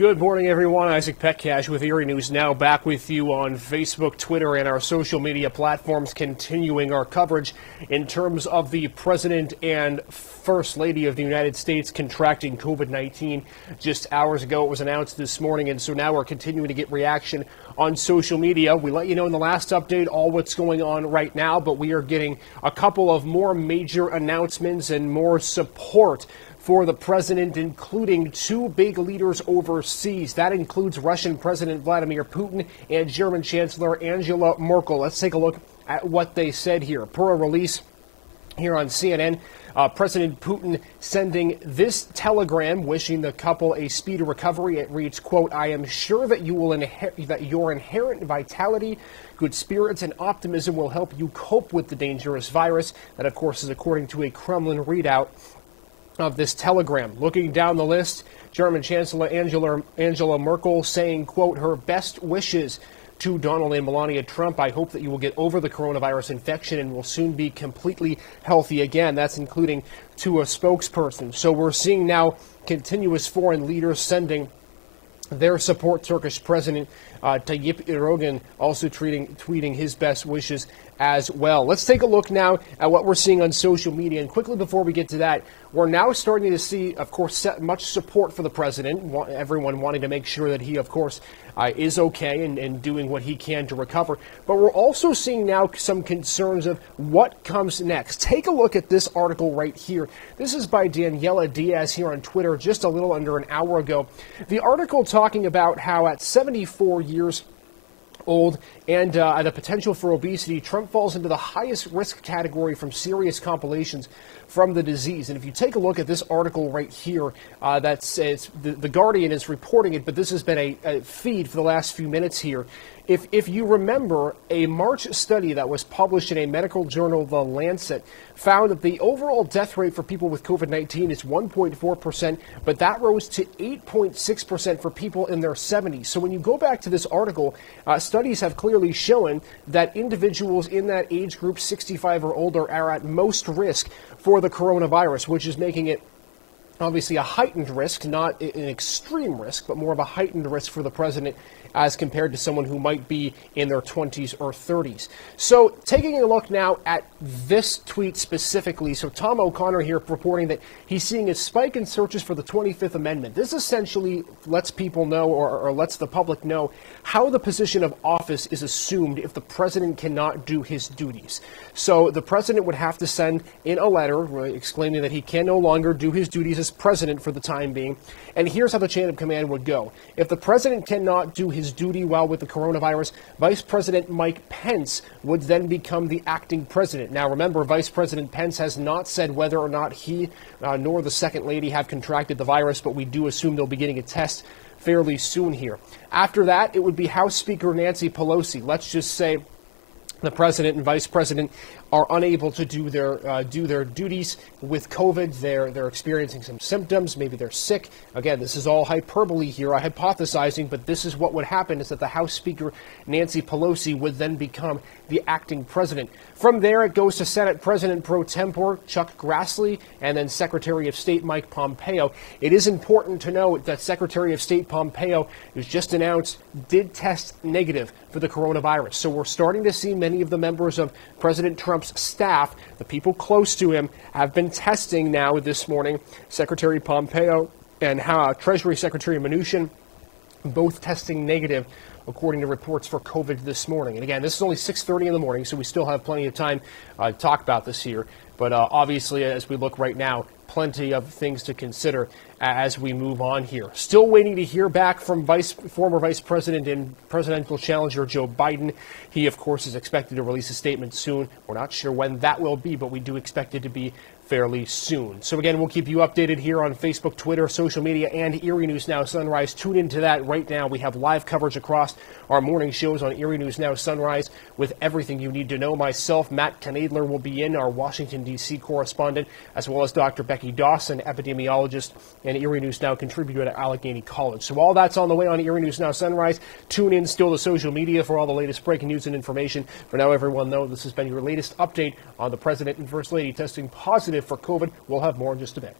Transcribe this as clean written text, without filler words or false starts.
Good morning, everyone. Isaac Petcash with Erie News Now, back with you on Facebook, Twitter, and our social media platforms, continuing our coverage in terms of the President and First Lady of the United States contracting COVID-19. Just hours ago, it was announced this morning, and so now we're continuing to get reaction on social media. We let you know in the last update all what's going on right now, but we are getting a couple of more major announcements and more support for the president, including two big leaders overseas. That includes Russian President Vladimir Putin and German Chancellor Angela Merkel. Let's take a look at what they said here. Per a release here on CNN, President Putin sending this telegram wishing the couple a speedy recovery. It reads, quote, "I am sure that that your inherent vitality, good spirits, and optimism will help you cope with the dangerous virus." That, of course, is according to a Kremlin readout of this telegram. Looking down the list, German Chancellor Angela Merkel saying, quote, "Her best wishes to Donald and Melania Trump. I hope that you will get over the coronavirus infection and will soon be completely healthy again." That's including to a spokesperson. So we're seeing now continuous foreign leaders sending their support. Turkish President Tayyip Erdogan also tweeting his best wishes as well. Let's take a look now at what we're seeing on social media. And quickly before we get to that, we're now starting to see, of course, much support for the president. Everyone wanting to make sure that he, of course, is okay and doing what he can to recover. But we're also seeing now some concerns of what comes next. Take a look at this article right here. This is by Daniela Diaz here on Twitter just a little under an hour ago. The article talking about how at 74 years old and the potential for obesity, Trump falls into the highest risk category from serious complications from the disease. And if you take a look at this article right here, the Guardian is reporting it, but this has been a feed for the last few minutes here. If you remember, a March study that was published in a medical journal, The Lancet, found that the overall death rate for people with COVID-19 is 1.4%, but that rose to 8.6% for people in their 70s. So when you go back to this article, studies have clearly shown that individuals in that age group, 65 or older, are at most risk for the coronavirus, which is making it obviously a heightened risk, not an extreme risk, but more of a heightened risk for the president as compared to someone who might be in their 20s or 30s. So taking a look now at this tweet specifically, so Tom O'Connor here reporting that he's seeing a spike in searches for the 25th Amendment. This essentially lets people know or lets the public know how the position of office is assumed if the president cannot do his duties. So the president would have to send in a letter exclaiming that he can no longer do his duties as president for the time being. And here's how the chain of command would go. If the president cannot do his duty while with the coronavirus, Vice President Mike Pence would then become the acting president. Now, remember, Vice President Pence has not said whether or not he nor the Second Lady have contracted the virus, but we do assume they'll be getting a test fairly soon here. After that, it would be House Speaker Nancy Pelosi. Let's just say the president and vice president are unable to do their duties with COVID. They're experiencing some symptoms. Maybe they're sick. Again, this is all hyperbole here. I'm hypothesizing, but this is what would happen: is that the House Speaker Nancy Pelosi would then become the acting president. From there, it goes to Senate President pro tempore Chuck Grassley and then Secretary of State Mike Pompeo. It is important to note that Secretary of State Pompeo, who's just announced, did test negative for the coronavirus. So we're starting to see many of the members of President Trump's staff, the people close to him, have been testing now this morning. Secretary Pompeo and Treasury Secretary Mnuchin both testing negative, according to reports for COVID this morning. And again, this is only 6:30 in the morning, so we still have plenty of time to talk about this here. But obviously, as we look right now, plenty of things to consider as we move on here. Still waiting to hear back from former Vice President and presidential challenger Joe Biden. He, of course, is expected to release a statement soon. We're not sure when that will be, but we do expect it to be fairly soon. So again, we'll keep you updated here on Facebook, Twitter, social media, and Erie News Now Sunrise. Tune into that right now. We have live coverage across our morning shows on Erie News Now Sunrise with everything you need to know. Myself, Matt Knadler, will be in, our Washington, D.C. correspondent, as well as Dr. Becky Dawson, epidemiologist and Erie News Now contributor at Allegheny College. So all that's on the way on Erie News Now Sunrise. Tune in still to social media for all the latest breaking news and information. For now, everyone, though, this has been your latest update on the President and First Lady testing positive for COVID. We'll have more in just a bit.